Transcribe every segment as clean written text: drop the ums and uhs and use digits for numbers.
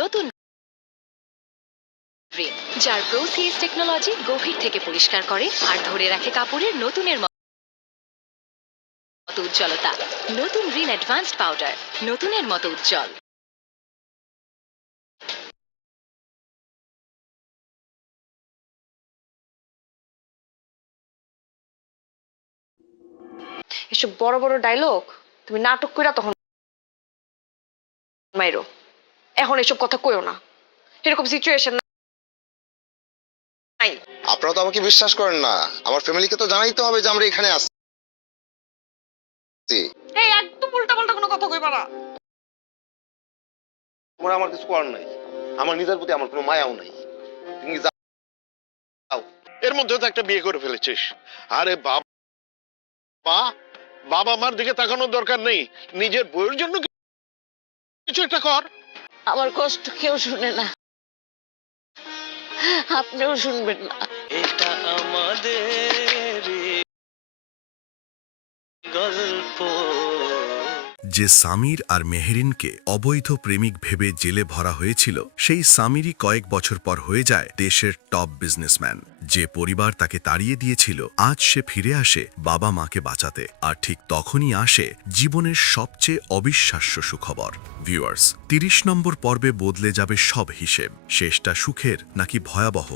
নতুন রিন, যার প্রোসিএস টেকনোলজি গভীর থেকে পরিষ্কার করে আর ধরে রাখে কাপড়ের নতুনের মতো উজ্জ্বলতা। নতুন রিন অ্যাডভান্সড পাউডার, নতুনের মতো উজ্জ্বল। এসব বড় বড় ডায়লগ তুমি নাটক কইরা তখন মাইরো। এখন এসব কথা কইও না, এরকম সিচুয়েশন নাই। আপনারা তো আমাকে বিশ্বাস করেন না, আমার ফ্যামিলিকে তো জানাইতে হবে যে আমরা এখানে আছি। এই একদম উল্টা পাল্টা কোনো কথা কইবা না। তোমরা আমার কিছু করার নাই, আমার নিজের প্রতি আমার কোনো মায়াও নাই। তুমি যাও। এর মধ্যে তো একটা বিয়ে করে ফেলেছিস। আরে বাবা, বাবা মার দিকে তাকানোর দরকার নেই, নিজের বউয়ের জন্য কিছু একটা কর। আমার কষ্ট কেউ শুনে না, আপনিও শুনবেন না। এটা আমাদের গল্প। যে সামির আর মেহেরিনকে অবৈধ প্রেমিক ভেবে জেলে ভরা হয়েছিল, সেই সামিরই কয়েক বছর পর হয়ে যায় দেশের টপ বিজনেসম্যান। যে পরিবার তাকে তাড়িয়ে দিয়েছিল, আজ সে ফিরে আসে বাবা মাকে বাঁচাতে। আর ঠিক তখনই আসে জীবনের সবচেয়ে অবিশ্বাস্য সুখবর। ভিউয়ার্স, ৩০ নম্বর পর্বে বদলে যাবে সব হিসেব। শেষটা সুখের নাকি ভয়াবহ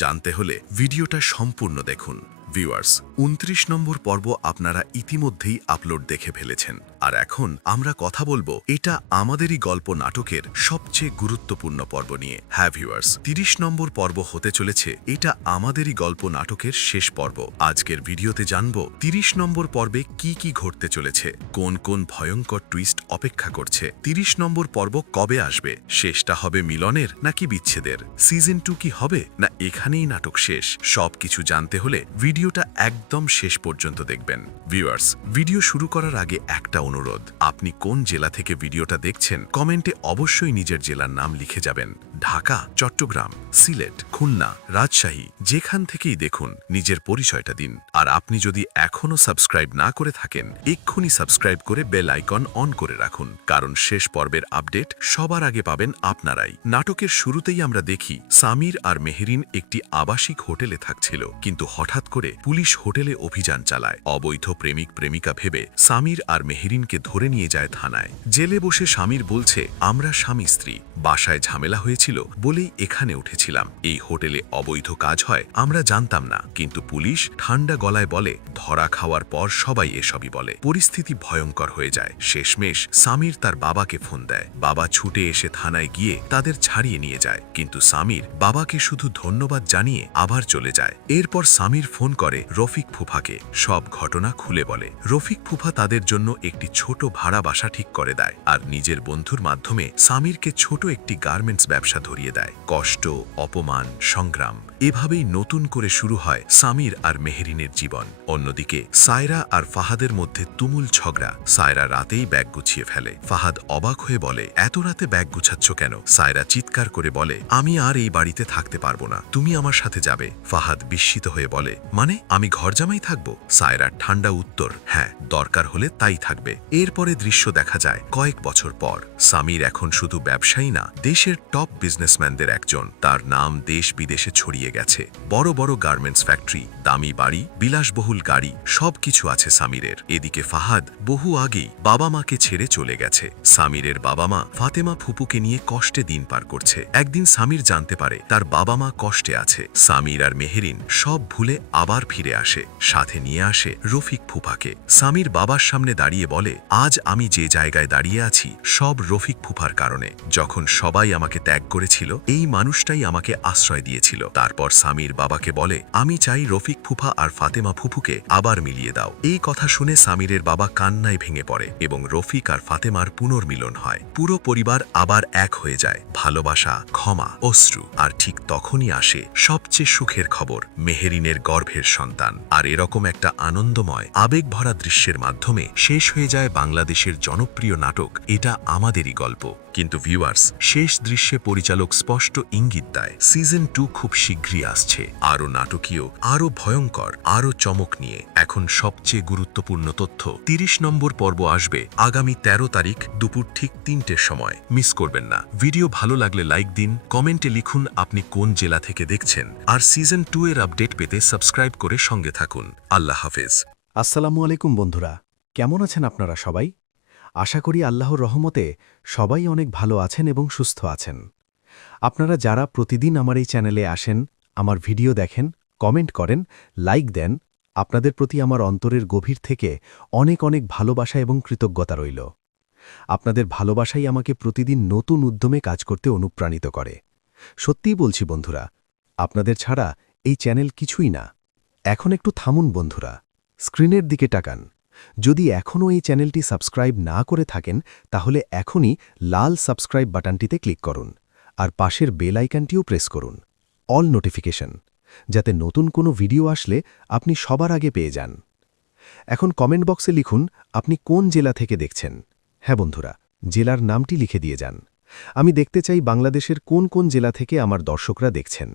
জানতে হলে ভিডিওটা সম্পূর্ণ দেখুন। ভিউয়ার্স, ২৯ নম্বর পর্ব আপনারা ইতিমধ্যেই আপলোড দেখে ফেলেছেন, আর এখন আমরা কথা বলবো এটা আমাদেরই গল্প নাটকের সবচেয়ে গুরুত্বপূর্ণ পর্ব নিয়ে। হ্যাঁ ভিউয়ার্স, ৩০ নম্বর পর্ব হতে চলেছে এটা আমাদেরই গল্প নাটকের শেষ পর্ব। আজকের ভিডিওতে জানবো ৩০ নম্বর পর্বে কি কি ঘটতে চলেছে, কোন কোন ভয়ঙ্কর টুইস্ট অপেক্ষা করছে, ৩০ নম্বর পর্ব কবে আসবে, শেষটা হবে মিলনের নাকি বিচ্ছেদের, সিজন 2 কি হবে না এখানেই নাটক শেষ, সবকিছু জানতে হলে ভিডিওটা একদম শেষ পর্যন্ত দেখবেন। ভিউয়ার্স, ভিডিও শুরু করার আগে একটা অনুরোধ, আপনি কোন জেলা থেকে ভিডিওটা দেখছেন কমেন্টে অবশ্যই নিজের জেলার নাম লিখে যাবেন। ঢাকা, চট্টগ্রাম, সিলেট, খুলনা, রাজশাহী, যেখান থেকেই দেখুন নিজের পরিচয়টা দিন। আর আপনি যদি এখনো সাবস্ক্রাইব না করে থাকেন, এক্ষুনি সাবস্ক্রাইব করে বেল আইকন অন করে রাখুন, কারণ শেষ পর্বের আপডেট সবার আগে পাবেন আপনারাই। নাটকের শুরুতেই আমরা দেখি সামির আর মেহেরিন একটি আবাসিক হোটেলে থাকছিল, কিন্তু হঠাৎ করে পুলিশ হোটেলে অভিযান চালায়। অবৈধ প্রেমিক প্রেমিকা ভেবে সামির আর মেহেরিনকে ধরে নিয়ে যায় থানায়। জেলে বসে সামির বলছে, আমরা স্বামী স্ত্রী, বাসায় ঝামেলা হয়েছিল বলেই এখানে উঠেছিলাম। এই হোটেলে অবৈধ কাজ হয় আমরা জানতাম না, কিন্তু পুলিশ ঠান্ডা গলায় বলে ধরা খাওয়ার পর সবাই এসবই বলে। পরিস্থিতি ভয়ঙ্কর হয়ে যায়। শেষমেশ সামির তার বাবাকে ফোন দেয়। বাবা ছুটে এসে থানায় গিয়ে তাদের ছাড়িয়ে নিয়ে যায়, কিন্তু সামির বাবাকে শুধু ধন্যবাদ জানিয়ে আবার চলে যায়। এরপর সামির ফোন করে রফিক ফুফাকে, সব ঘটনা খুলে বলে। রফিক ফুফা তাদের জন্য একটি ছোট ভাড়া বাসা ঠিক করে দেয়, আর নিজের বন্ধুর মাধ্যমে সামিরকে ছোট একটি গার্মেন্টস ব্যবসা ধরিয়ে দেয়। কষ্ট, অপমান, সংগ্রাম, এভাবেই নতুন করে শুরু হয় সামির আর মেহেরিনের জীবন। অন্যদিকে সায়রা আর ফাহাদের মধ্যে তুমুল ঝগড়া। সায়রা রাতেই ব্যাগ গুছিয়ে ফেলে। ফাহাদ অবাক হয়ে বলে, এত রাতে ব্যাগ গুছাচ্ছ কেন? সায়রা চিৎকার করে বলে, আমি আর এই বাড়িতে থাকতে পারবো না, তুমি আমার সাথে যাবে। ফাহাদ বিস্মিত হয়ে বলে, মানে আমি ঘর জামাই থাকবো? সায়রার ঠান্ডা উত্তর, হ্যাঁ, দরকার হলে তাই থাকবে। এরপরে দৃশ্য দেখা যায় কয়েক বছর পর। সামির এখন শুধু ব্যবসায়ী না, দেশের টপ বিজনেসম্যানদের একজন। তার নাম দেশ বিদেশে ছড়িয়ে গেছে। বড় বড় গার্মেন্টস ফ্যাক্টরি, দামি বাড়ি, বিলাসবহুল গাড়ি, সবকিছু আছে সামিরের। এদিকে ফাহাদ বহু আগেই বাবা মাকে ছেড়ে চলে গেছে। সামিরের বাবা মা ফাতেমা ফুপুকে নিয়ে কষ্টে দিন পার করছে। একদিন সামির জানতে পারে তার বাবা মা কষ্টে আছে। সামির আর মেহেরিন সব ভুলে আবার ফিরে আসে, সাথে নিয়ে আসে রফিক ফুফাকে। সামির বাবার সামনে দাঁড়িয়ে বলে, আজ আমি যে জায়গায় দাঁড়িয়ে আছি সব রফিক ফুফার কারণে। যখন সবাই আমাকে ত্যাগ করেছিল, এই মানুষটাই আমাকে আশ্রয় দিয়েছিল। তারপর সামির বাবাকে বলে, আমি চাই রফিক ফুফা আর ফাতেমা ফুফুকে আবার মিলিয়ে দাও। এই কথা শুনে সামিরের বাবা কান্নায় ভেঙে পড়ে এবং রফিক আর ফাতেমার পুনর্মিলন হয়। পুরো পরিবার আবার এক হয়ে যায়। ভালোবাসা, ক্ষমা, অশ্রু। আর ঠিক তখনই আসে সবচেয়ে সুখের খবর, মেহেরিনের গর্ভের সন্তান। আর এরকম একটা আনন্দময় আবেগ ভরা দৃশ্যের মাধ্যমে শেষ হয়ে যায় বাংলাদেশের জনপ্রিয় নাটক এটা আমাদেরই গল্প। কিন্তু ভিউয়ার্স, শেষ দৃশ্যে পরিচালক স্পষ্ট ইঙ্গিত দেয় সিজন 2 খুব শীঘ্রই আসছে, আরও নাটকীয়, আরও ভয়ঙ্কর, আরও চমক নিয়ে। এখন এখন সবচেয়ে গুরুত্বপূর্ণ তথ্য। 30 নম্বর পর্ব আসবে আগামী 13 তারিখ দুপুর ঠিক 3টের সময়। মিস করবেন না। ভিডিও ভালো লাগলে লাইক দিন, কমেন্টে লিখুন আপনি কোন জেলা থেকে দেখছেন, আর সিজন 2 এর আপডেট পেতে সাবস্ক্রাইব করে সঙ্গে থাকুন। আল্লাহ হাফেজ। আসসালামু আলাইকুম বন্ধুরা, কেমন আছেন আপনারা সবাই? আশা করি আল্লাহর রহমতে সবাই অনেক ভালো আছেন এবং সুস্থ আছেন। আপনারা যারা প্রতিদিন আমার এই চ্যানেলে আসেন, আমার ভিডিও দেখেন, কমেন্ট করেন, লাইক দেন, আপনাদের প্রতি আমার অন্তরের গভীর থেকে অনেক অনেক ভালোবাসা এবং কৃতজ্ঞতা রইল। আপনাদের ভালোবাসাই আমাকে প্রতিদিন নতুন উদ্যমে কাজ করতে অনুপ্রাণিত করে। সত্যিই বলছি বন্ধুরা, আপনাদের ছাড়া এই চ্যানেল কিছুই না। এখন একটু থামুন বন্ধুরা, স্ক্রিনের দিকে তাকান। যদি এখনও এই চ্যানেলটি সাবস্ক্রাইব না করে থাকেন, তাহলে এখনই লাল সাবস্ক্রাইব বাটনটিতে ক্লিক করুন, আর পাশের বেল আইকনটিও প্রেস করুন, অল নোটিফিকেশন, যাতে নতুন কোনো ভিডিও আসলে আপনি সবার আগে পেয়ে যান। এখন কমেন্ট বক্সে লিখুন আপনি কোন জেলা থেকে দেখছেন। হ্যাঁ বন্ধুরা, জেলার নামটি লিখে দিয়ে যান। আমি দেখতে চাই বাংলাদেশের কোন কোন জেলা থেকে আমার দর্শকরা দেখছেন।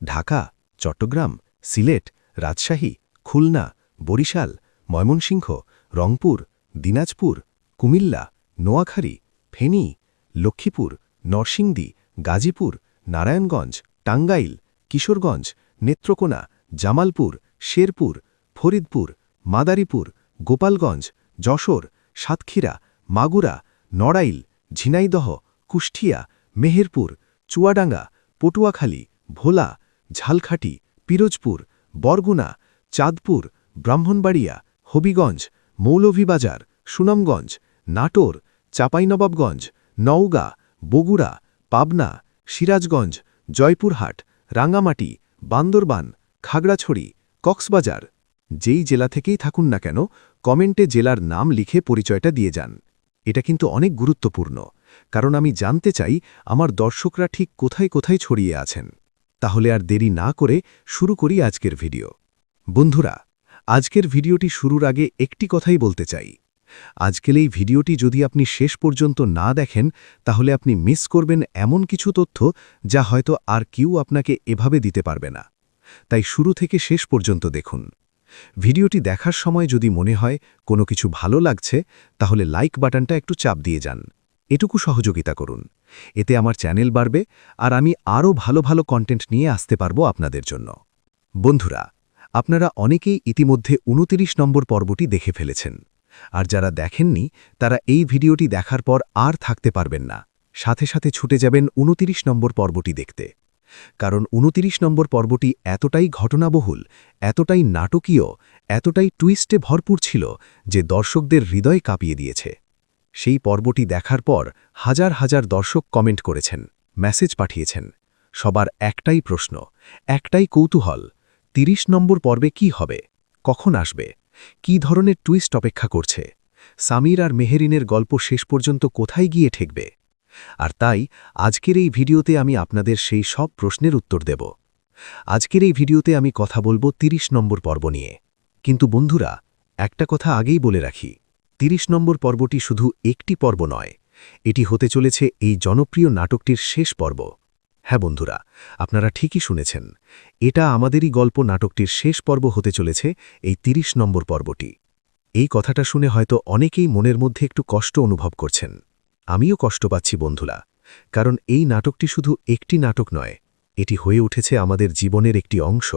ঢাকা, চট্টগ্রাম, সিলেট, রাজশাহী, খুলনা, বরিশাল, ময়মনসিংহ, রংপুর, দিনাজপুর, কুমিল্লা, নোয়াখালী, ফেনী, লক্ষ্মীপুর, নরসিংদী, গাজীপুর, নারায়ণগঞ্জ, টাঙ্গাইল, কিশোরগঞ্জ, নেত্রকোনা, জামালপুর, শেরপুর, ফরিদপুর, মাদারীপুর, গোপালগঞ্জ, যশোর, সাতক্ষীরা, মাগুরা, নড়াইল, ঝিনাইদহ, কুষ্টিয়া, মেহেরপুর, চুয়াডাঙ্গা, পটুয়াখালী, ভোলা, ঝালখাটি, পিরোজপুর, বরগুনা, চাঁদপুর, ব্রাহ্মণবাড়িয়া, হবিগঞ্জ, মৌলভীবাজার, সুনামগঞ্জ, নাটোর, চাঁপাইনবাবগঞ্জ, নওগাঁ, বগুড়া, পাবনা, সিরাজগঞ্জ, জয়পুরহাট, রাঙ্গামাটি, বান্দরবান, খাগড়াছড়ি, কক্সবাজার। যেই জেলা থেকেই থাকুন না কেন, কমেন্টে জেলার নাম লিখে পরিচয়টা দিয়ে যান। এটা কিন্তু অনেক গুরুত্বপূর্ণ, কারণ আমি জানতে চাই আমার দর্শকরা ঠিক কোথায় কোথায় ছড়িয়ে আছেন। তাহলে আর দেরি না করে শুরু করি আজকের ভিডিও। বন্ধুরা, আজকের ভিডিওটি শুরুর আগে একটি কথাই বলতে চাই। আজকের এই ভিডিওটি যদি আপনি শেষ পর্যন্ত না দেখেন, তাহলে আপনি মিস করবেন এমন কিছু তথ্য যা হয়তো আর কেউ আপনাকে এভাবে দিতে পারবে না। তাই শুরু থেকে শেষ পর্যন্ত দেখুন। ভিডিওটি দেখার সময় যদি মনে হয় কোনো কিছু ভালো লাগছে, তাহলে লাইক বাটনটা একটু চাপ দিয়ে যান। এটুকু সহযোগিতা করুন। এতে আমার চ্যানেল বাড়বে, আর আমি আরও ভালো ভালো কন্টেন্ট নিয়ে আসতে পারবো আপনাদের জন্য। বন্ধুরা, আপনারা অনেকেই ইতিমধ্যে 29 নম্বর পর্বটি দেখে ফেলেছেন, আর যারা দেখেননি তারা এই ভিডিওটি দেখার পর আর থাকতে পারবেন না, সাথে সাথে ছুটে যাবেন 29 নম্বর পর্বটি দেখতে। কারণ 29 নম্বর পর্বটি এতটাই ঘটনাবহুল, এতটাই নাটকীয়, এতটাই টুইস্টে ভরপুর ছিল যে দর্শকদের হৃদয় কাঁপিয়ে দিয়েছে। সেই পর্বটি দেখার পর হাজার হাজার দর্শক কমেন্ট করেছেন, মেসেজ পাঠিয়েছেন। সবার একটাই প্রশ্ন, একটাই কৌতূহল, 30 নম্বর পর্বে কি হবে, কখন আসবে, কি ধরনের টুইস্ট অপেক্ষা করছে, সামির আর মেহেরিনের গল্প শেষ পর্যন্ত কোথায় গিয়ে ঠেকবে। আর তাই আজকের এই ভিডিওতে আমি আপনাদের সেই সব প্রশ্নের উত্তর দেব। আজকের এই ভিডিওতে আমি কথা বলবো 30 নম্বর পর্ব নিয়ে। কিন্তু বন্ধুরা, একটা কথা আগেই বলে রাখি, 30 নম্বর পর্বটি শুধু একটি পর্ব নয়, এটি হতে চলেছে এই জনপ্রিয় নাটকটির শেষ পর্ব। হ্যাঁ বন্ধুরা, আপনারা ঠিকই শুনেছেন, এটা আমাদেরই গল্প নাটকটির শেষ পর্ব হতে চলেছে এই 30 নম্বর পর্বটি। এই কথাটা শুনে হয়তো অনেকেই মনের মধ্যে একটু কষ্ট অনুভব করছেন। আমিও কষ্ট পাচ্ছি বন্ধুরা, কারণ এই নাটকটি শুধু একটি নাটক নয়, এটি হয়ে উঠেছে আমাদের জীবনের একটি অংশ।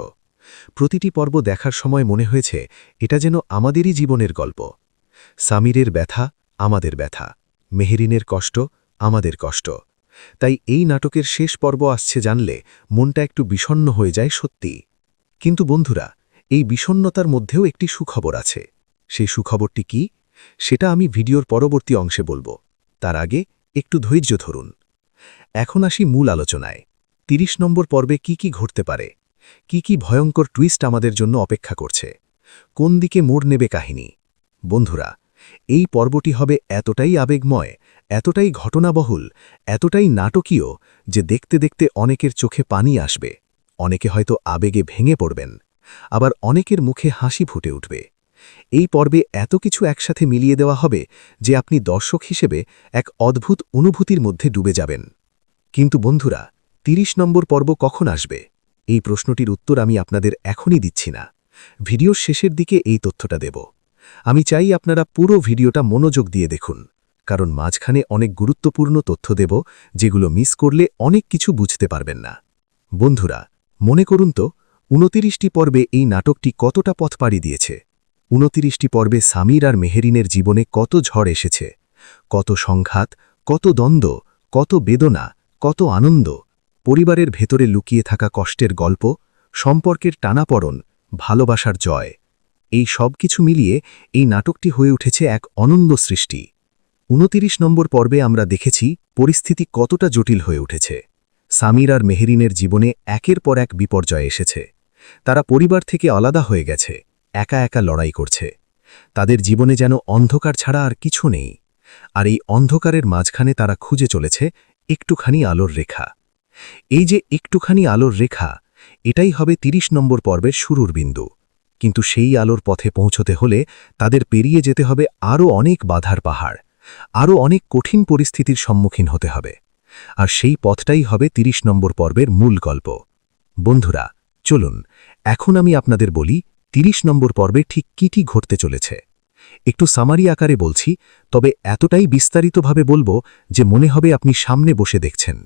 প্রতিটি পর্ব দেখার সময় মনে হয়েছে এটা যেন আমাদেরই জীবনের গল্প। সামিরের ব্যথা আমাদের ব্যথা, মেহেরিনের কষ্ট আমাদের কষ্ট। তাই এই নাটকের শেষ পর্ব আসছে জানলে মনটা একটু বিষণ্ণ হয়ে যায় সত্যি। কিন্তু বন্ধুরা, এই বিষণ্ণতার মধ্যেও একটি সুখবর আছে। সেই সুখবরটি কি, সেটা আমি ভিডিওর পরবর্তী অংশে বলবো। তার আগে একটু ধৈর্য ধরুন। এখন আসি মূল আলোচনায়। 30 নম্বর পর্বে কি কি ঘটতে পারে, কি কি ভয়ঙ্কর টুইস্ট আমাদের জন্য অপেক্ষা করছে, কোন দিকে মোড় নেবে কাহিনী। বন্ধুরা, এই পর্বটি হবে এতটাই আবেগময়, এতটাই ঘটনাবহুল, এতটাই নাটকীয় যে দেখতে দেখতে অনেকের চোখে পানি আসবে, অনেকে হয়তো আবেগে ভেঙে পড়বেন, আবার অনেকের মুখে হাসি ফুটে উঠবে। এই পর্বে এত কিছু একসাথে মিলিয়ে দেওয়া হবে যে আপনি দর্শক হিসেবে এক অদ্ভুত অনুভূতির মধ্যে ডুবে যাবেন। কিন্তু বন্ধুরা, 30 নম্বর পর্ব কখন আসবে, এই প্রশ্নটির উত্তর আমি আপনাদের এখনই দিচ্ছি না, ভিডিওর শেষের দিকে এই তথ্যটা দেব। আমি চাই আপনারা পুরো ভিডিওটা মনোযোগ দিয়ে দেখুন, কারণ মাঝখানে অনেক গুরুত্বপূর্ণ তথ্য দেব যেগুলো মিস করলে অনেক কিছু বুঝতে পারবেন না। বন্ধুরা, মনে করুন তো ২৯টি পর্বে এই নাটকটি কতটা পথ পাড়ি দিয়েছে। ২৯টি পর্বে সামির আর মেহেরিনের জীবনে কত ঝড় এসেছে, কত সংঘাত, কত দ্বন্দ্ব, কত বেদনা, কত আনন্দ, পরিবারের ভেতরে লুকিয়ে থাকা কষ্টের গল্প, সম্পর্কের টানাপড়ন, ভালোবাসার জয়। এই সব কিছু মিলিয়ে এই নাটকটি হয়ে উঠেছে এক অনন্য সৃষ্টি। ২৯ নম্বর পর্বে আমরা দেখেছি পরিস্থিতি কতটা জটিল হয়ে উঠেছে। সামির আর মেহেরিনের জীবনে একের পর এক বিপর্যয় এসেছে। তারা পরিবার থেকে আলাদা হয়ে গেছে, একা একা লড়াই করছে। তাদের জীবনে যেন অন্ধকার ছাড়া আর কিছু নেই। আর এই অন্ধকারের মাঝখানে তারা খুঁজে চলেছে একটুখানি আলোর রেখা। এই যে একটুখানি আলোর রেখা, এটাই হবে ৩০ নম্বর পর্বের শুরুর বিন্দু। কিন্তু সেই আলোর পথে পৌঁছতে হলে তাদের পেরিয়ে যেতে হবে আরও অনেক বাধার পাহাড়, আরও অনেক কঠিন পরিস্থিতির সম্মুখীন হতে হবে। আর সেই পথটাই হবে ৩০ নম্বর পর্বের মূল গল্প। বন্ধুরা, চলুন এখন আমি আপনাদের বলি ৩০ নম্বর পর্বে ঠিক কী ঘটতে চলেছে। একটু সামারি আকারে বলছি, তবে এতটাই বিস্তারিতভাবে বলবো যে মনে হবে আপনি সামনে বসে দেখছেন।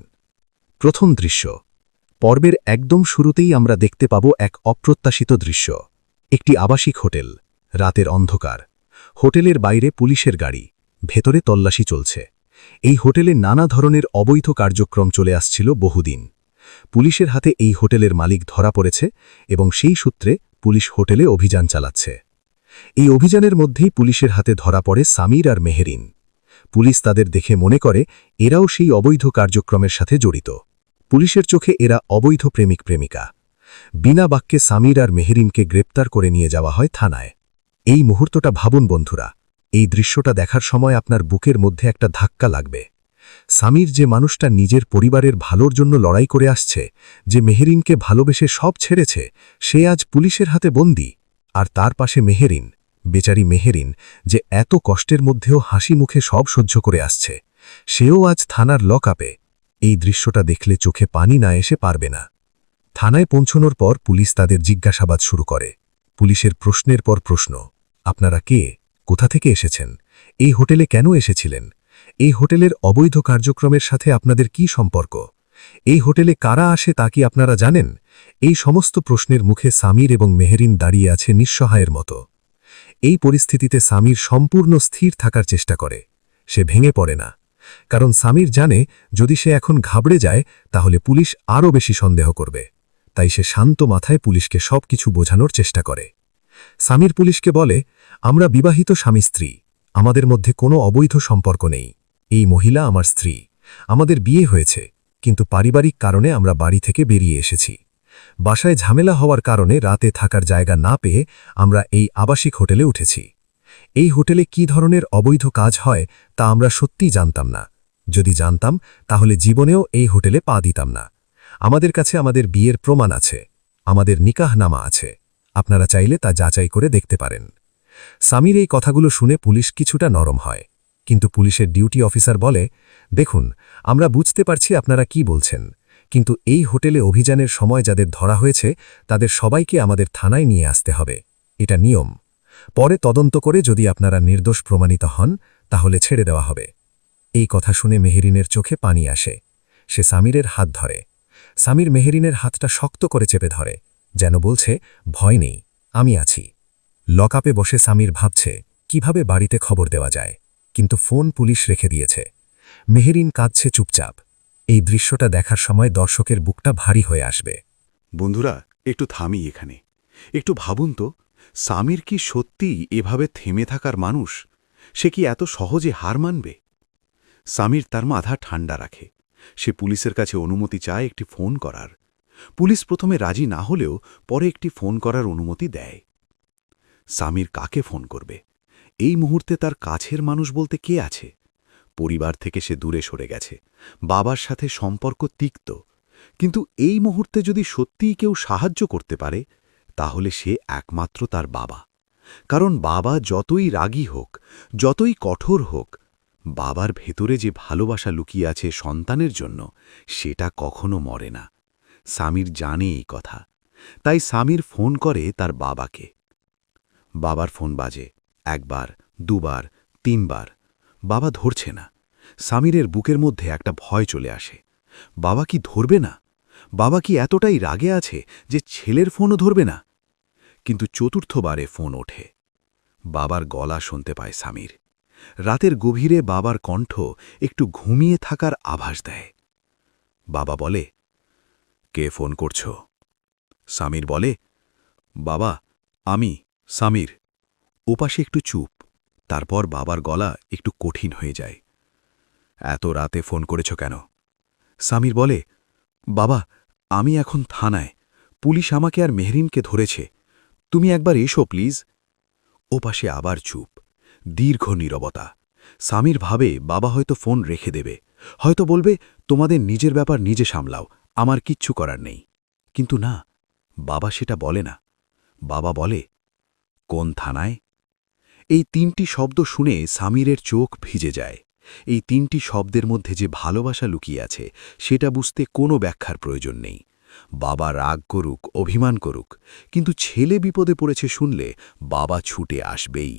প্রথম দৃশ্য। পর্বের একদম শুরুতেই আমরা দেখতে পাব এক অপ্রত্যাশিত দৃশ্য। একটি আবাসিক হোটেল, রাতের অন্ধকার। হোটেলের বাইরে পুলিশের গাড়ি, ভেতরে তল্লাশি চলছে। এই হোটেলে নানা ধরনের অবৈধ কার্যক্রম চলে আসছিল বহুদিন। পুলিশের হাতে এই হোটেলের মালিক ধরা পড়েছে এবং সেই সূত্রে পুলিশ হোটেলে অভিযান চালাচ্ছে। এই অভিযানের মধ্যেই পুলিশের হাতে ধরা পড়ে সামির আর মেহেরিন। পুলিশ তাদের দেখে মনে করে এরাও সেই অবৈধ কার্যক্রমের সাথে জড়িত। পুলিশের চোখে এরা অবৈধ প্রেমিক প্রেমিকা। বিনা বাক্যে সামির আর মেহেরিনকে গ্রেপ্তার করে নিয়ে যাওয়া হয় থানায়। এই মুহূর্তটা ভাবুন বন্ধুরা, এই দৃশ্যটা দেখার সময় আপনার বুকের মধ্যে একটা ধাক্কা লাগবে। সামির, যে মানুষটা নিজের পরিবারের ভালোর জন্য লড়াই করে আসছে, যে মেহেরিনকে ভালোবেসে সব ছেড়েছে, সে আজ পুলিশের হাতে বন্দী। আর তার পাশে মেহেরিন, বেচারি মেহেরিন, যে এত কষ্টের মধ্যেও হাসি মুখে সব সহ্য করে আসছে, সেও আজ থানার লকআপে। এই দৃশ্যটা দেখলে চোখে পানি না এসে পারবে না। থানায় পৌঁছনোর পর পুলিশ তাদের জিজ্ঞাসাবাদ শুরু করে। পুলিশের প্রশ্নের পর প্রশ্ন। আপনারা কে? কোথা থেকে এসেছেন? এই হোটেলে কেন এসেছিলেন? এই হোটেলের অবৈধ কার্যক্রমের সাথে আপনাদের কি সম্পর্ক? এই হোটেলে কারা আসে তা কি আপনারা জানেন? এই সমস্ত প্রশ্নের মুখে সামির এবং মেহেরিন দাঁড়িয়ে আছে নিঃসহায়ের মতো। এই পরিস্থিতিতে সামির সম্পূর্ণ স্থির থাকার চেষ্টা করে। সে ভেঙে পড়ে না, কারণ সামির জানে যদি সে এখন ঘাবড়ে যায় তাহলে পুলিশ আরও বেশি সন্দেহ করবে। তাই সে শান্ত মাথায় পুলিশকে সবকিছু বোঝানোর চেষ্টা করে। সামির পুলিশকে বলে, আমরা বিবাহিত স্বামী স্ত্রী, আমাদের মধ্যে কোনো অবৈধ সম্পর্ক নেই। এই মহিলা আমার স্ত্রী, আমাদের বিয়ে হয়েছে, কিন্তু পারিবারিক কারণে আমরা বাড়ি থেকে বেরিয়ে এসেছি। বাসায় ঝামেলা হওয়ার কারণে রাতে থাকার জায়গা না পেয়ে আমরা এই আবাসিক হোটেলে উঠেছি। এই হোটেলে কি ধরনের অবৈধ কাজ হয় তা আমরা সত্যিই জানতাম না। যদি জানতাম তাহলে জীবনেও এই হোটেলে পা দিতাম না। আমাদের কাছে আমাদের বিয়ের প্রমাণ আছে, আমাদের নিকাহনামা আছে, আপনারা চাইলে তা যাচাই করে দেখতে পারেন। সামির এই কথাগুলো শুনে পুলিশ কিছুটা নরম হয়, কিন্তু পুলিশের ডিউটি অফিসার বলে, দেখুন, আমরা বুঝতে পারছি আপনারা কি বলছেন, কিন্তু এই হোটেলে অভিযানের সময় যাদের ধরা হয়েছে তাদের সবাইকে আমাদের থানায় নিয়ে আসতে হবে, এটা নিয়ম। পরে তদন্ত করে যদি আপনারা নির্দোষ প্রমাণিত হন তাহলে ছেড়ে দেওয়া হবে। এই কথা শুনে মেহেরিনের চোখে পানি আসে। সে সামিরের হাত ধরে। সামির মেহেরিনের হাতটা শক্ত করে চেপে ধরে, যেন বলছে, ভয় নেই, আমি আছি। লকআপে বসে সামির ভাবছে কিভাবে বাড়িতে খবর দেওয়া যায়, কিন্তু ফোন পুলিশ রেখে দিয়েছে। মেহেরিন কাঁদছে চুপচাপ। এই দৃশ্যটা দেখার সময় দর্শকের বুকটা ভারী হয়ে আসবে। বন্ধুরা, একটু থামি এখানে। একটু ভাবুন তো, সামির কি সত্যিই এভাবে থেমে থাকার মানুষ? সে কি এত সহজে হার মানবে? সামির তার মাথা ঠান্ডা রাখে। সে পুলিশের কাছে অনুমতি চায় একটি ফোন করার। পুলিশ প্রথমে রাজি না হলেও পরে একটি ফোন করার অনুমতি দেয়। সামির কাকে ফোন করবে? এই মুহূর্তে তার কাছের মানুষ বলতে কে আছে? পরিবার থেকে সে দূরে সরে গেছে, বাবার সাথে সম্পর্ক তিক্ত। কিন্তু এই মুহূর্তে যদি সত্যিই কেউ সাহায্য করতে পারে তাহলে সে একমাত্র তার বাবা। কারণ বাবা যতই রাগী হোক, যতই কঠোর হোক, বাবার ভেতরে যে ভালোবাসা লুকিয়ে আছে সন্তানের জন্য, সেটা কখনো মরে না। সামির জানে এই কথা। তাই সামির ফোন করে তার বাবাকে। বাবার ফোন বাজে, একবার, দুবার, তিনবার। বাবা ধরছে না। সামিরের বুকের মধ্যে একটা ভয় চলে আসে। বাবা কি ধরবে না? বাবা কি এতটাই রাগে আছে যে ছেলের ফোনও ধরবে না? কিন্তু চতুর্থবারে ফোন ওঠে। বাবার গলা শুনতে পায় সামির। রাতের গভীরে বাবার কণ্ঠ একটু ঘুমিয়ে থাকার আভাস দেয়। বাবা বলে, কে ফোন করছ? সামির বলে, বাবা, আমি সামির। ওপাশে একটু চুপ। তারপর বাবার গলা একটু কঠিন হয়ে যায়। এত রাতে ফোন করেছ কেন? সামির বলে, বাবা, আমি এখন থানায়। পুলিশ আমাকে আর মেহরিনকে ধরেছে। তুমি একবার এসো প্লিজ। ওপাশে আবার চুপ, দীর্ঘ নীরবতা। সামির ভাবে বাবা হয়তো ফোন রেখে দেবে, হয়তো বলবে, তোমাদের নিজের ব্যাপার নিজে সামলাও, আমার কিচ্ছু করার নেই। কিন্তু না, বাবা সেটা বলে না। বাবা বলে, কোন থানায়? এই তিনটি শব্দ শুনে সামিরের চোখ ভিজে যায়। এই তিনটি শব্দের মধ্যে যে ভালোবাসা লুকিয়ে আছে সেটা বুঝতে কোনো ব্যাখ্যার প্রয়োজন নেই। বাবা রাগ করুক, অভিমান করুক, কিন্তু ছেলে বিপদে পড়েছে শুনলে বাবা ছুটে আসবেই।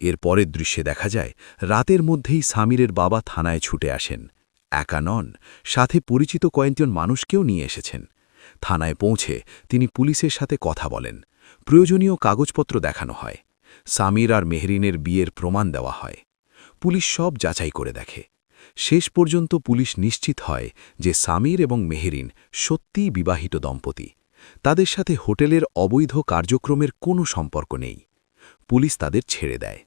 এর পরের দৃশ্যে দেখা যায় রাতের মধ্যেই সামিরের বাবা থানায় ছুটে আসেন। একা নন, সাথে পরিচিত কয়েকজন মানুষকেও নিয়ে এসেছেন। থানায় পৌঁছে তিনি পুলিশের সাথে কথা বলেন। প্রয়োজনীয় কাগজপত্র দেখানো হয়। সামির আর মেহরিনের বিয়ের প্রমাণ দেওয়া হয়। পুলিশ সব যাচাই করে দেখে। শেষ পর্যন্ত পুলিশ নিশ্চিত হয় যে সামির এবং মেহরিন সত্যিই বিবাহিত দম্পতি। তাদের সাথে হোটেলের অবৈধ কার্যক্রমের কোনো সম্পর্ক নেই। পুলিশ তাদের ছেড়ে দেয়।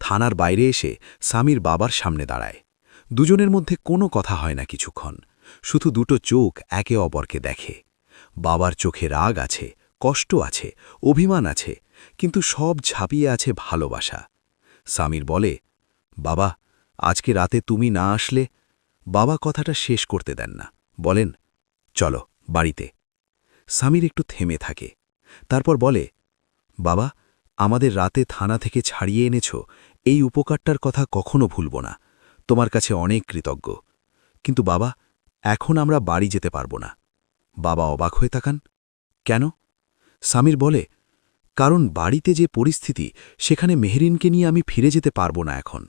থানার বাইরে এসে সামির বাবার সামনে দাঁড়ায়। দুজনের মধ্যে কোনো কথা হয় না কিছুক্ষণ, শুধু দুটো চোখ একে অপরকে দেখে। বাবার চোখে রাগ আছে, কষ্ট আছে, অভিমান আছে, কিন্তু সব ঝাঁপিয়ে আছে ভালোবাসা। সামির বলে, বাবা, আজকে রাতে তুমি না আসলে। বাবা কথাটা শেষ করতে দেন না, বলেন, চলো বাড়িতে। সামির একটু থেমে থাকে, তারপর বলে, বাবা, আমাদের রাতে থানা থেকে ছাড়িয়ে এনেছ, এই উপকারটার কথা কখনো ভুলব না। তোমার কাছে অনেক কৃতজ্ঞ। কিন্তু বাবা, এখন আমরা বাড়ি যেতে পারব না। বাবা অবাক হয়ে তাকান। কেন? সামির বলে, কারণ বাড়িতে যে পরিস্থিতি, সেখানে মেহরিনকে নিয়ে আমি ফিরে যেতে পারব না এখন।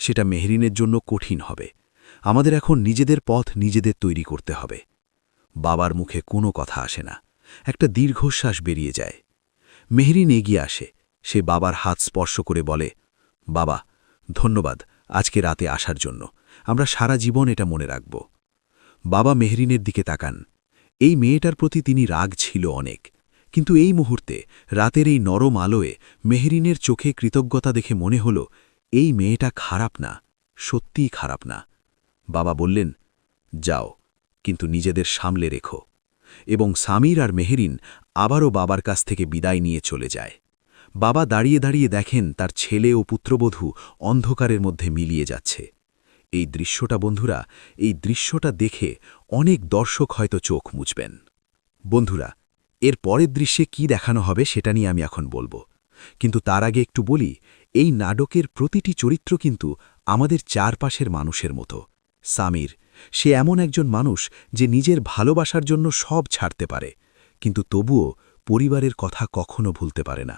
সেটা মেহরিনের জন্য কঠিন হবে। আমাদের এখন নিজেদের পথ নিজেদের তৈরি করতে হবে। বাবার মুখে কোনো কথা আসে না, একটা দীর্ঘশ্বাস বেরিয়ে যায়। মেহরিন এগিয়ে আসে, সে বাবার হাত স্পর্শ করে বলে, বাবা, ধন্যবাদ আজকে রাতে আসার জন্য। আমরা সারা জীবন এটা মনে রাখব। বাবা মেহরিনের দিকে তাকান। এই মেয়েটার প্রতি তিনি রাগ ছিল অনেক, কিন্তু এই মুহূর্তে রাতের এই নরম আলোয় মেহরিনের চোখে কৃতজ্ঞতা দেখে মনে হল এই মেয়েটা খারাপ না, সত্যিই খারাপ না। বাবা বললেন, যাও, কিন্তু নিজেদের সামলে রেখো। এবং সামির আর মেহরিন আবারও বাবার কাছ থেকে বিদায় নিয়ে চলে যায়। বাবা দাঁড়িয়ে দাঁড়িয়ে দেখেন তার ছেলে ও পুত্রবধূ অন্ধকারের মধ্যে মিলিয়ে যাচ্ছে। এই দৃশ্যটা বন্ধুরা, এই দৃশ্যটা দেখে অনেক দর্শক হয়তো চোখ মুছবেন। বন্ধুরা, এর পরের দৃশ্যে কি দেখানো হবে সেটা নিয়ে আমি এখন বলবো, কিন্তু তার আগে একটু বলি, এই নাটকের প্রতিটি চরিত্র কিন্তু আমাদের চারপাশের মানুষের মতো। সামির, সে এমন একজন মানুষ যে নিজের ভালোবাসার জন্য সব ছাড়তে পারে, কিন্তু তবুও পরিবারের কথা কখনো ভুলতে পারে না।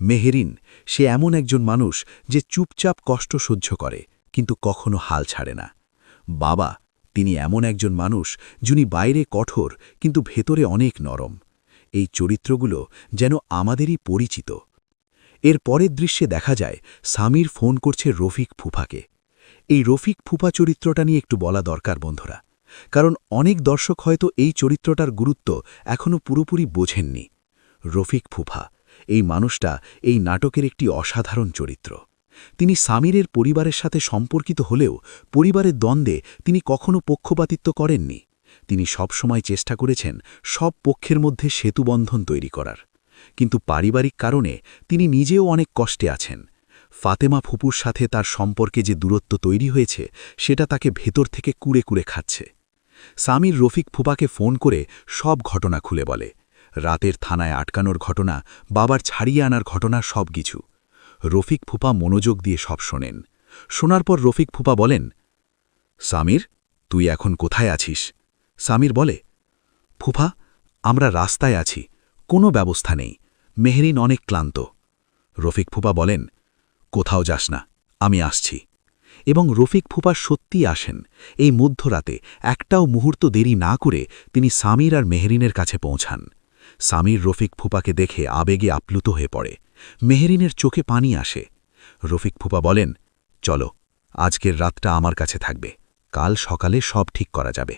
মেহরিন, সে এমন একজন মানুষ যে চুপচাপ কষ্ট সহ্য করে, কিন্তু কখনো হাল ছাড়ে না। বাবা, তিনি এমন একজন মানুষ যিনি বাইরে কঠোর কিন্তু ভেতরে অনেক নরম। এই চরিত্রগুলো যেন আমাদেরই পরিচিত। এর পরের দৃশ্যে দেখা যায় সামির ফোন করছে রফিক ফুফাকে। এই রফিক ফুফা চরিত্রটা নিয়ে একটু বলা দরকার বন্ধুরা, কারণ অনেক দর্শক হয়তো এই চরিত্রটার গুরুত্ব এখনও পুরোপুরি বোঝেননি। রফিক ফুফা, এই মানুষটা এই নাটকের একটি অসাধারণ চরিত্র। তিনি সামিরের পরিবারের সাথে সম্পর্কিত হলেও পরিবারের দ্বন্দ্বে তিনি কখনো পক্ষপাতিত্ব করেননি। তিনি সবসময় চেষ্টা করেছেন সব পক্ষের মধ্যে সেতুবন্ধন তৈরি করার। কিন্তু পারিবারিক কারণে তিনি নিজেও অনেক কষ্টে আছেন। ফাতেমা ফুপুর সাথে তার সম্পর্কে যে দূরত্ব তৈরি হয়েছে সেটা তাকে ভেতর থেকে কুড়ে কুড়ে খাচ্ছে। সামির রফিক ফুপাকে ফোন করে সব ঘটনা খুলে বলে। রাতের থানায় আটকানোর ঘটনা, বাবার ছাড়িয়ে আনার ঘটনা, সব কিছু। রফিক ফুপা মনোযোগ দিয়ে সব শোনেন। শোনার পর রফিক ফুপা বলেন, সামির, তুই এখন কোথায় আছিস? সামির বলে, ফুফা, আমরা রাস্তায় আছি, কোনো ব্যবস্থা নেই। মেহরিন অনেক ক্লান্ত। রফিক ফুপা বলেন, কোথাও যাস না, আমি আসছি। এবং রফিক ফুপা সত্যিই আসেন। এই মধ্যরাতে একটাও মুহূর্ত দেরি না করে তিনি সামির আর মেহরিনের কাছে পৌঁছান। সামির রফিক ফুপাকে দেখে আবেগে আপ্লুত হয়ে পড়ে। মেহরিনের চোখে পানি আসে। রফিক ফুপা বলেন, চলো, আজকের রাতটা আমার কাছে থাকবে, কাল সকালে সব ঠিক করা যাবে।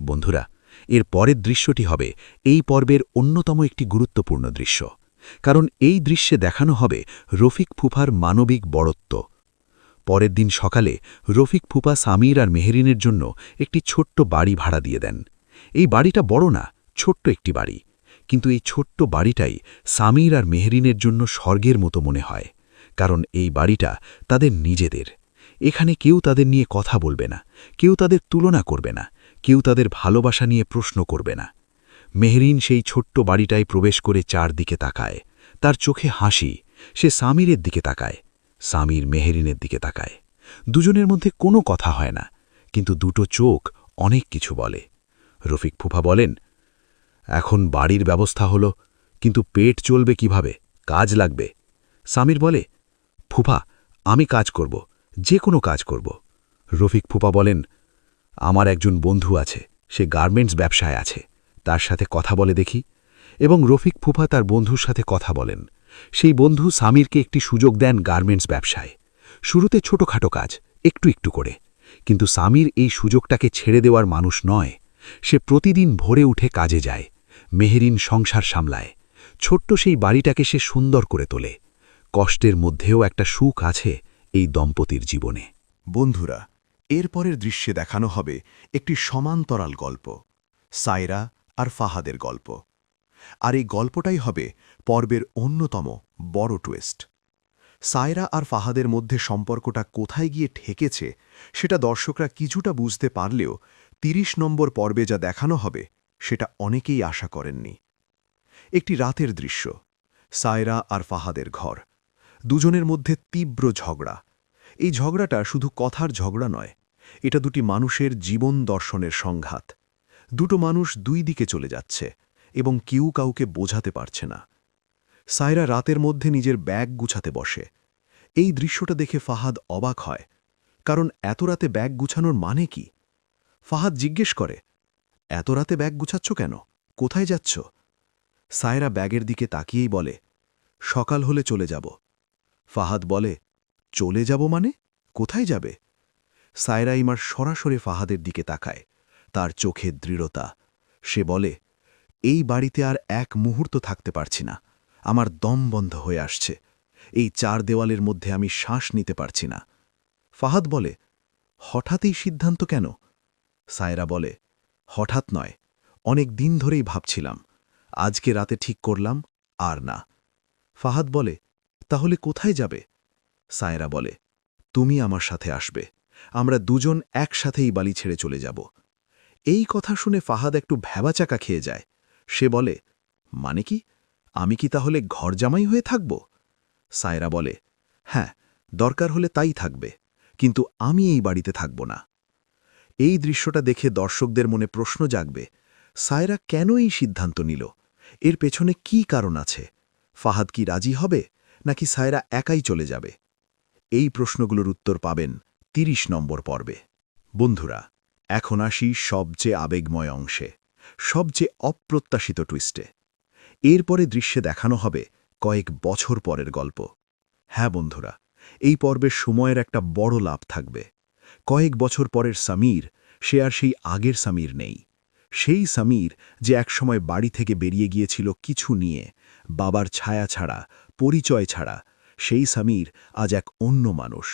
বন্ধুরা, এর পরের দৃশ্যটি হবে এই পর্বের অন্যতম একটি গুরুত্বপূর্ণ দৃশ্য, কারণ এই দৃশ্যে দেখানো হবে রফিক ফুফার মানবিক বড়ত্ব। পরের দিন সকালে রফিক ফুপা সামির আর মেহরিনের জন্য একটি ছোট্ট বাড়ি ভাড়া দিয়ে দেন। এই বাড়িটা বড় না, ছোট্ট একটি বাড়ি, কিন্তু এই ছোট্ট বাড়িটাই সামির আর মেহরিনের জন্য স্বর্গের মতো মনে হয়, কারণ এই বাড়িটা তাদের নিজেদের। এখানে কেউ তাদের নিয়ে কথা বলবে না, কেউ তাদের তুলনা করবে না, কেউ তাদের ভালোবাসা নিয়ে প্রশ্ন করবে না। মেহরিন সেই ছোট্ট বাড়িটায় প্রবেশ করে চারদিকে তাকায়। তার চোখে হাসি। সে সামিরের দিকে তাকায়, সামির মেহরিনের দিকে তাকায়। দুজনের মধ্যে কোনো কথা হয় না, কিন্তু দুটো চোখ অনেক কিছু বলে। রফিক ফুফা বলেন, এখন বাড়ির ব্যবস্থা হলো, কিন্তু পেট চলবে কিভাবে, কাজ লাগবে। সামির বলে, ফুফা, আমি কাজ করব, যে কোনো কাজ করব। রফিক ফুফা বলেন, আমার একজন বন্ধু আছে, সে গার্মেন্টস ব্যবসায় আছে, তার সাথে কথা বলে দেখি। এবং রফিক ফুফা তার বন্ধুর সাথে কথা বলেন। সেই বন্ধু সামিরকে একটি সুযোগ দেন গার্মেন্টস ব্যবসায়। শুরুতে ছোটখাটো কাজ, একটু একটু করে, কিন্তু সামির এই সুযোগটাকে ছেড়ে দেওয়ার মানুষ নয়। সে প্রতিদিন ভোরে উঠে কাজে যায়। মেহরিন সংসার সামলায়। ছোট্ট সেই বাড়িটাকে সে সুন্দর করে তোলে। কষ্টের মধ্যেও একটা সুখ আছে এই দম্পতির জীবনে। বন্ধুরা, এরপরের দৃশ্যে দেখানো হবে একটি সমান্তরাল গল্প, সায়রা আর ফাহাদের গল্প। আর এই গল্পটাই হবে পর্বের অন্যতম বড় টুইস্ট। সায়রা আর ফাহাদের মধ্যে সম্পর্কটা কোথায় গিয়ে ঠেকেছে সেটা দর্শকরা কিছুটা বুঝতে পারলেও ৩০ নম্বর পর্বে যা দেখানো হবে সেটা অনেকেই আশা করেননি। একটি রাতের দৃশ্য, সায়রা আর ফাহাদের ঘর। দুজনের মধ্যে তীব্র ঝগড়া। এই ঝগড়াটা শুধু কথার ঝগড়া নয়, এটা দুটি মানুষের জীবন দর্শনের সংঘাত। দুটো মানুষ দুই দিকে চলে যাচ্ছে এবং কেউ কাউকে বোঝাতে পারছে না। সায়রা রাতের মধ্যে নিজের ব্যাগ গুছাতে বসে। এই দৃশ্যটা দেখে ফাহাদ অবাক হয়, কারণ এত রাতে ব্যাগ গুছানোর মানে কি? ফাহাদ জিজ্ঞেস করে, এত রাতে ব্যাগ গুছাচ্ছ কেন, কোথায় যাচ্ছ? সায়রা ব্যাগের দিকে তাকিয়েই বলে, সকাল হলে চলে যাব। ফাহাদ বলে, চলে যাব মানে, কোথায় যাবে? সায়রা ইমার সরাসরি ফাহাদের দিকে তাকায়, তার চোখে দৃঢ়তা। সে বলে, এই বাড়িতে আর এক মুহূর্ত থাকতে পারছি না, আমার দম বন্ধ হয়ে আসছে। এই ৪ দেওয়ালের মধ্যে আমি শ্বাস নিতে পারছি না। ফাহাদ বলে, হঠাৎই সিদ্ধান্ত কেন? সায়রা বলে, হঠাৎ নয়, অনেক দিন ধরেই ভাবছিলাম, আজকে রাতে ঠিক করলাম, আর না। ফাহাদ বলে, তাহলে কোথায় যাবে? সায়রা বলে, তুমি আমার সাথে আসবে, আমরা দুজন একসাথেই বালি ছেড়ে চলে যাব। এই কথা শুনে ফাহাদ একটু ভ্যাবাচাকা খেয়ে যায়। সে বলে, মানে কি, আমি কি তাহলে ঘর জামাই হয়ে থাকব? সায়রা বলে, হ্যাঁ, দরকার হলে তাই থাকবে, কিন্তু আমি এই বাড়িতে থাকব না। এই দৃশ্যটা দেখে দর্শকদের মনে প্রশ্ন জাগবে, সায়রা কেন এই সিদ্ধান্ত নিল? এর পেছনে কি কারণ আছে? ফাহাদ কি রাজি হবে, নাকি সায়রা একাই চলে যাবে? এই প্রশ্নগুলোর উত্তর পাবেন ৩০ নম্বর পর্বে। বন্ধুরা, এখন আসি সবচেয়ে আবেগময় অংশে, সবচেয়ে অপ্রত্যাশিত টুইস্টে। এরপরে দৃশ্যে দেখানো হবে কয়েক বছর পরের গল্প। হ্যাঁ বন্ধুরা, এই পর্বের সময়ের একটা বড় লাভ থাকবে। কয়েক বছর পরের সামির, সে আর সেই আগের সামির নেই। সেই সামির যে একসময় বাড়ি থেকে বেরিয়ে গিয়েছিল কিছু নিয়ে, বাবার ছায়া ছাড়া, পরিচয় ছাড়া, সেই সামির আজ এক অন্য মানুষ।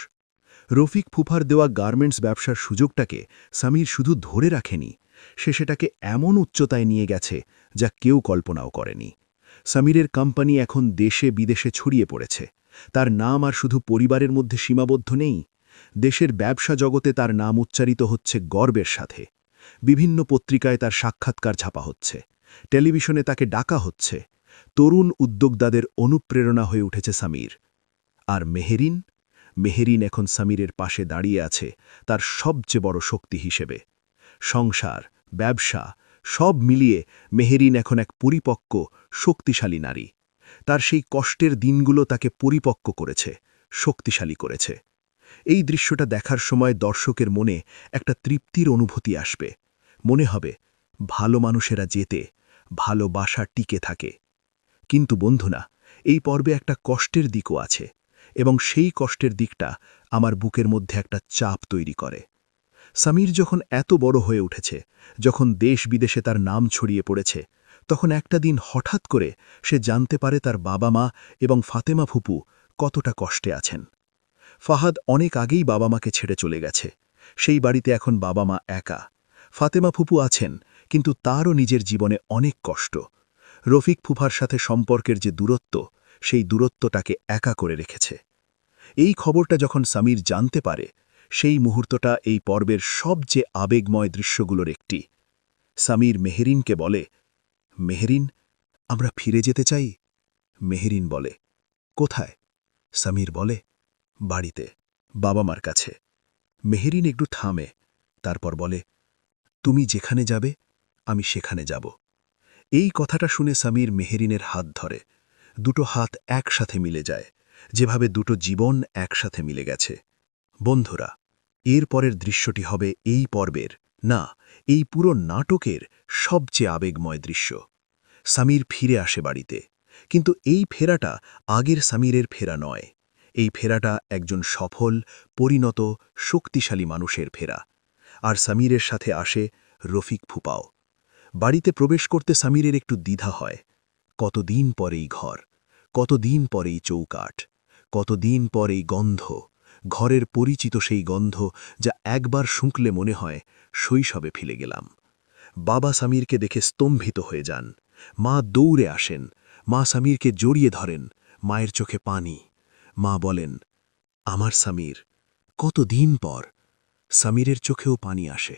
রফিক ফুফার দেওয়া গার্মেন্টস ব্যবসার সুযোগটাকে সামির শুধু ধরে রাখেনি, সে সেটাকে এমন উচ্চতায় নিয়ে গেছে যা কেউ কল্পনাও করেনি। সামিরের কোম্পানি এখন দেশে বিদেশে ছড়িয়ে পড়েছে। তার নাম আর শুধু পরিবারের মধ্যে সীমাবদ্ধ নেই, দেশের ব্যবসা জগতে তার নাম উচ্চারিত হচ্ছে গর্বের সাথে। বিভিন্ন পত্রিকায় তার সাক্ষাৎকার ছাপা হচ্ছে, টেলিভিশনে তাকে ডাকা হচ্ছে। তরুণ উদ্যোক্তাদের অনুপ্রেরণা হয়ে উঠেছে সামির। আর মেহরিন? মেহরিন এখন সামিরের পাশে দাঁড়িয়ে আছে তার সবচেয়ে বড় শক্তি হিসেবে। সংসার, ব্যবসা, সব মিলিয়ে মেহেরিন এখন এক পরিপক্ক শক্তিশালী নারী। তার সেই কষ্টের দিনগুলো তাকে পরিপক্ক করেছে, শক্তিশালী করেছে। এই দৃশ্যটা দেখার সময় দর্শকের মনে একটা তৃপ্তির অনুভূতি আসবে। মনে হবে ভালো মানুষেরা যেতে, ভালোবাসা টিকে থাকে। কিন্তু বন্ধুরা, এই পর্বে একটা কষ্টের দিকও আছে, এবং সেই কষ্টের দিকটা আমার বুকের মধ্যে একটা চাপ তৈরি করে। সামির যখন এত বড় হয়ে উঠেছে, যখন দেশ বিদেশে তার নাম ছড়িয়ে পড়েছে, তখন একটা দিন হঠাৎ করে সে জানতে পারে তার বাবা মা এবং ফাতেমা ফুপু কতটা কষ্টে আছেন। ফাহাদ অনেক আগেই বাবা মাকে ছেড়ে চলে গেছে। সেই বাড়িতে এখন বাবা মা একা। ফাতেমা ফুপু আছেন, কিন্তু তারও নিজের জীবনে অনেক কষ্ট। রফিক ফুফার সাথে সম্পর্কের যে দূরত্ব, সেই দূরত্বটাকে একা করে রেখেছে। এই খবরটা যখন সামির জানতে পারে, সেই মুহূর্তটা এই পর্বের সবচেয়ে আবেগময় দৃশ্যগুলোর একটি। সামির মেহেরিনকে বলে, মেহেরিন, আমরা ফিরে যেতে চাই। মেহেরিন বলে, কোথায়? সামির বলে, বাড়িতে, বাবা মার কাছে। মেহেরিন একটু থামে, তারপর বলে, তুমি যেখানে যাবে আমি সেখানে যাব। এই কথাটা শুনে সামির মেহেরিনের হাত ধরে। দুটো হাত একসাথে মিলে যায়, যেভাবে দুটো জীবন একসাথে মিলে গেছে। বন্ধুরা, এর পরের দৃশ্যটি হবে এই পর্বের, না, এই পুরো নাটকের সবচেয়ে আবেগময় দৃশ্য। সামির ফিরে আসে বাড়িতে, কিন্তু এই ফেরাটা আগের সামিরের ফেরা নয়। এই ফেরাটা একজন সফল, পরিণত, শক্তিশালী মানুষের ফেরা। আর সামিরের সাথে আসে রফিক ফুপাও। বাড়িতে প্রবেশ করতে সামিরের একটু দ্বিধা হয়। কতদিন পরেই ঘর, কতদিন পরেই চৌকাঠ, কতদিন পরেই গন্ধ, ঘরের পরিচিত সেই গন্ধ যা একবার শুঁকলে মনে হয় শৈশবে ফিরে গেলাম। বাবা সামিরকে দেখে স্তম্ভিত হয়ে যান। মা দৌড়ে আসেন, মা সামিরকে জড়িয়ে ধরেন, মায়ের চোখে পানি। মা বলেন, আমার সামির, কতদিন পর। সামিরের চোখেও পানি আসে।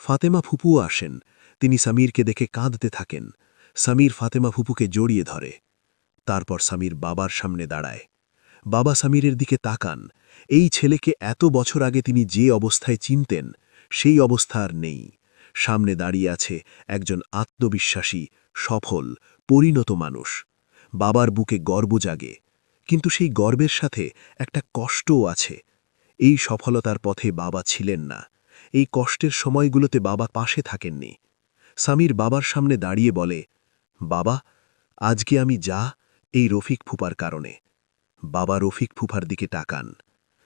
ফাতেমা ফুপুও আসেন, তিনি সামিরকে দেখে কাঁদতে থাকেন। সামির ফাতেমা ফুপুকে জড়িয়ে ধরে। তারপর সামির বাবার সামনে দাঁড়ায়। বাবা সামিরের দিকে তাকান। এই ছেলেকে এত বছর আগে তিনি যে অবস্থায় চিনতেন, সেই অবস্থা আর নেই। সামনে দাঁড়িয়ে আছে একজন আত্মবিশ্বাসী, সফল, পরিণত মানুষ। বাবার বুকে গর্ব জাগে, কিন্তু সেই গর্বের সাথে একটা কষ্টও আছে। এই সফলতার পথে বাবা ছিলেন না। এই কষ্টের সময়গুলোতে বাবা পাশে থাকেননি। সামির বাবার সামনে দাঁড়িয়ে বলে, বাবা, আজকে আমি যা, এই রফিক ফুপার কারণে। বাবা রফিক ফুফার দিকে তাকান।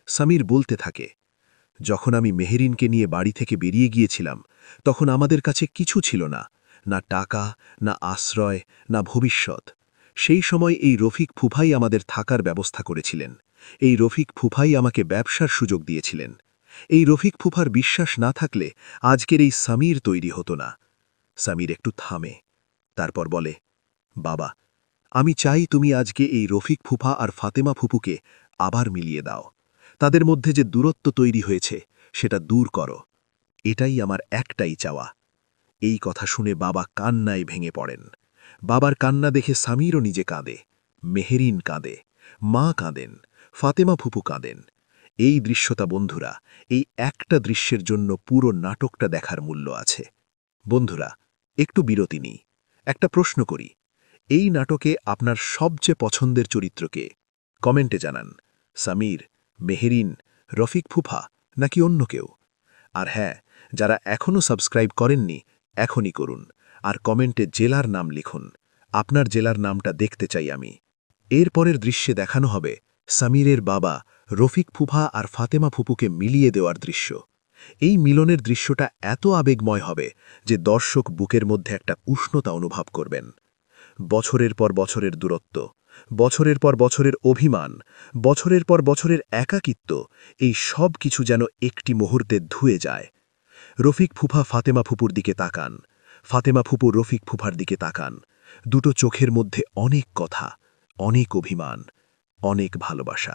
সামির বলতে থাকে, যখন আমি মেহেরিনকে নিয়ে বাড়ি থেকে বেরিয়ে গিয়েছিলাম, তখন আমাদের কাছে কিছু ছিল না, না টাকা, না আশ্রয়, না ভবিষ্যৎ। সেই সময় এই রফিক ফুফাই আমাদের থাকার ব্যবস্থা করেছিলেন। এই রফিক ফুফাই আমাকে ব্যবসার সুযোগ দিয়েছিলেন। এই রফিক ফুফার বিশ্বাস না থাকলে আজকের এই সামির তৈরি হতো না। সামির একটু থামে, তারপর বলে, বাবা, আমি চাই তুমি আজকে এই রফিক ফুফা আর ফাতেমা ফুপুকে আবার মিলিয়ে দাও। তাদের মধ্যে যে দূরত্ব তৈরি হয়েছে, সেটা দূর করো। এটাই আমার একটাই চাওয়া। এই কথা শুনে বাবা কান্নায় ভেঙে পড়েন। বাবার কান্না দেখে সামিরও নিজে কাঁদে, মেহেরিন কাঁদে, মা কাঁদেন, ফাতেমা ফুপু কাঁদেন। এই দৃশ্যটা বন্ধুরা, এই একটা দৃশ্যের জন্য পুরো নাটকটা দেখার মূল্য আছে। বন্ধুরা, একটু বিরতি নিই, একটা প্রশ্ন করি। এই নাটকে আপনার সবচেয়ে পছন্দের চরিত্রকে? কমেন্টে জানান। সামির, মেহেরিন, রফিক ফুফা, নাকি অন্য কেউ? আর হ্যাঁ, যারা এখনও সাবস্ক্রাইব করেননি, এখনই করুন। আর কমেন্টে জেলার নাম লিখুন। আপনার জেলার নামটা দেখতে চাই আমি। এর পরের দৃশ্যে দেখানো হবে সামিরের বাবা রফিক ফুফা আর ফাতেমা ফুপুকে মিলিয়ে দেওয়ার দৃশ্য। এই মিলনের দৃশ্যটা এত আবেগময় হবে যে দর্শক বুকের মধ্যে একটা উষ্ণতা অনুভব করবেন। বছরের পর বছরের দূরত্ব, বছরের পর বছরের অভিমান, বছরের পর বছরের একাকিত্ব, এই সব কিছু যেন একটি মুহূর্তে ধুয়ে যায়। রফিক ফুফা ফাতেমা ফুপুর দিকে তাকান, ফাতেমা ফুপু রফিক ফুফার দিকে তাকান। দুটো চোখের মধ্যে অনেক কথা, অনেক অভিমান, অনেক ভালোবাসা।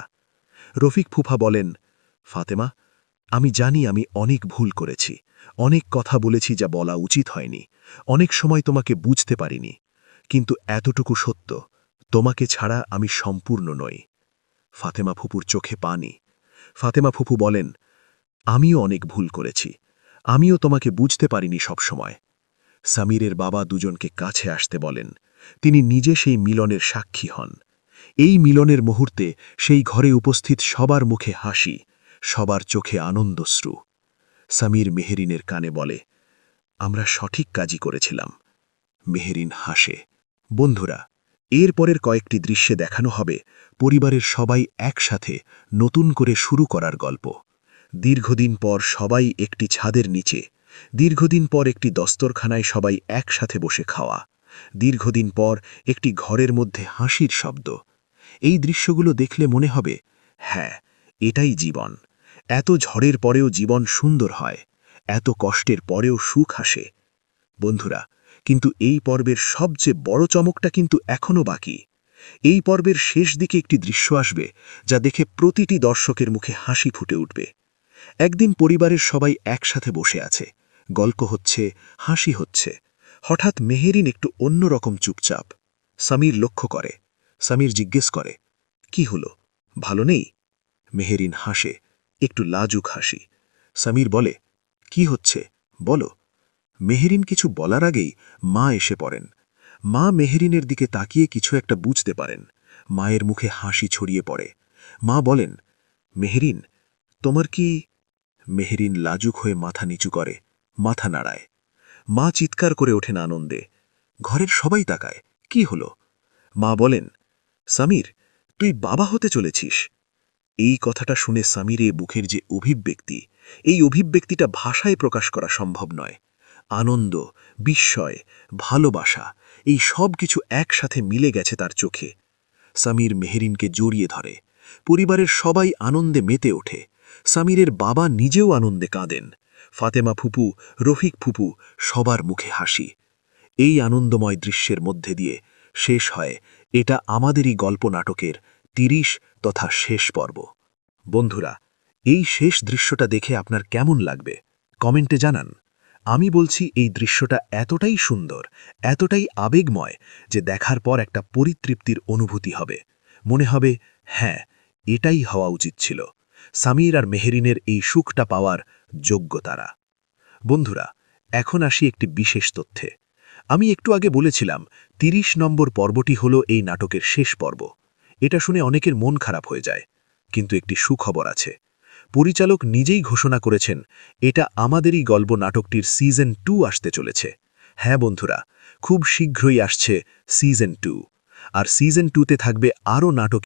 রফিক ফুফা বলেন, ফাতেমা, আমি জানি আমি অনেক ভুল করেছি, অনেক কথা বলেছি যা বলা উচিত হয়নি, অনেক সময় তোমাকে বুঝতে পারিনি, কিন্তু এতটুকু সত্য, তোমাকে ছাড়া আমি সম্পূর্ণ নই। ফাতেমা ফুপুর চোখে পানি। ফাতেমা ফুপু বলেন, আমিও অনেক ভুল করেছি, আমিও তোমাকে বুঝতে পারিনি সবসময়। সামিরের বাবা দুজনকে কাছে আসতে বলেন। তিনি নিজে সেই মিলনের সাক্ষী হন। এই মিলনের মুহূর্তে সেই ঘরে উপস্থিত সবার মুখে হাসি, সবার চোখে আনন্দশ্রু। সামির মেহেরিনের কানে বলে, আমরা সঠিক কাজই করেছিলাম। মেহেরিন হাসে। বন্ধুরা, এরপরের কয়েকটি দৃশ্যে দেখানো হবে পরিবারের সবাই একসাথে নতুন করে শুরু করার গল্প। দীর্ঘদিন পর সবাই একটি ছাদের নিচে, দীর্ঘদিন পর একটি দস্তরখানায় সবাই একসাথে বসে খাওয়া, দীর্ঘদিন পর একটি ঘরের মধ্যে হাসির শব্দ। এই দৃশ্যগুলো দেখলে মনে হবে, হ্যাঁ, এটাই জীবন। এত ঝড়ের পরেও জীবন সুন্দর হয়, এত কষ্টের পরেও সুখ আসে। বন্ধুরা, কিন্তু এই পর্বের সবচেয়ে বড় চমকটা কিন্তু এখনও বাকি। এই পর্বের শেষ দিকে একটি দৃশ্য আসবে যা দেখে প্রতিটি দর্শকের মুখে হাসি ফুটে উঠবে। একদিন পরিবারের সবাই একসাথে বসে আছে, গল্প হচ্ছে, হাসি হচ্ছে। হঠাৎ মেহেরিন একটু অন্যরকম চুপচাপ। সামির লক্ষ্য করে। সামির জিজ্ঞেস করে, কি হলো, ভালো নেই? মেহেরিন হাসে, একটু লাজুক হাসি। সামির বলে, কি হচ্ছে বলো। মেহেরিন কিছু বলার আগেই মা এসে পড়েন। মা মেহেরিনের দিকে তাকিয়ে কিছু একটা বুঝতে পারেন। মায়ের মুখে হাসি ছড়িয়ে পড়ে। মা বলেন, মেহেরিন, তোমার কি? মেহেরিন লাজুক হয়ে মাথা নিচু করে, মাথা নাড়ায়। মা চিৎকার করে ওঠেন আনন্দে। ঘরের সবাই তাকায়, কি হলো? মা বলেন, সামির, তুই বাবা হতে চলেছিস। এই কথাটা শুনে সামিরে বুকের যে অভিব্যক্তি, এই অভিব্যক্তিটা ভাষায় প্রকাশ করা সম্ভব নয়। আনন্দ, বিস্ময়, ভালোবাসা, এই সব কিছু একসাথে মিলে গেছে তার চোখে। সামির মেহেরিনকে জড়িয়ে ধরে। পরিবারের সবাই আনন্দে মেতে ওঠে। সামিরের বাবা নিজেও আনন্দে কাঁদেন। ফাতেমা ফুপু, রফিক ফুপু, সবার মুখে হাসি। এই আনন্দময় দৃশ্যের মধ্যে দিয়ে শেষ হয় এটা আমাদেরই গল্প নাটকের ৩০ তথা শেষ পর্ব। বন্ধুরা, এই শেষ দৃশ্যটা দেখে আপনার কেমন লাগবে কমেন্টে জানান। আমি বলছি, এই দৃশ্যটা এতটাই সুন্দর, এতটাই আবেগময় যে দেখার পর একটা পরিতৃপ্তির অনুভূতি হবে। মনে হবে, হ্যাঁ, এটাই হওয়া উচিত ছিল। সামির আর মেহেরিনের এই সুখটা পাওয়ার যোগ্য তারা। বন্ধুরা, এখন আসি একটি বিশেষ তথ্যে। আমি একটু আগে বলেছিলাম ৩০ নম্বর পর্বটি হলো এই নাটকের শেষ পর্ব। এটা শুনে অনেকের মন খারাপ হয়ে যায়, কিন্তু একটি সুখবর আছে। পরিচালক নিজেই ঘোষণা করেছেন এটা আমাদেরই গল্প নাটকটির সিজন 2 আসতে চলেছে। হ্যাঁ বন্ধুরা, খুব শীঘ্রই আসছে সিজন 2। আর সিজন 2তে থাকবে আরও নাটক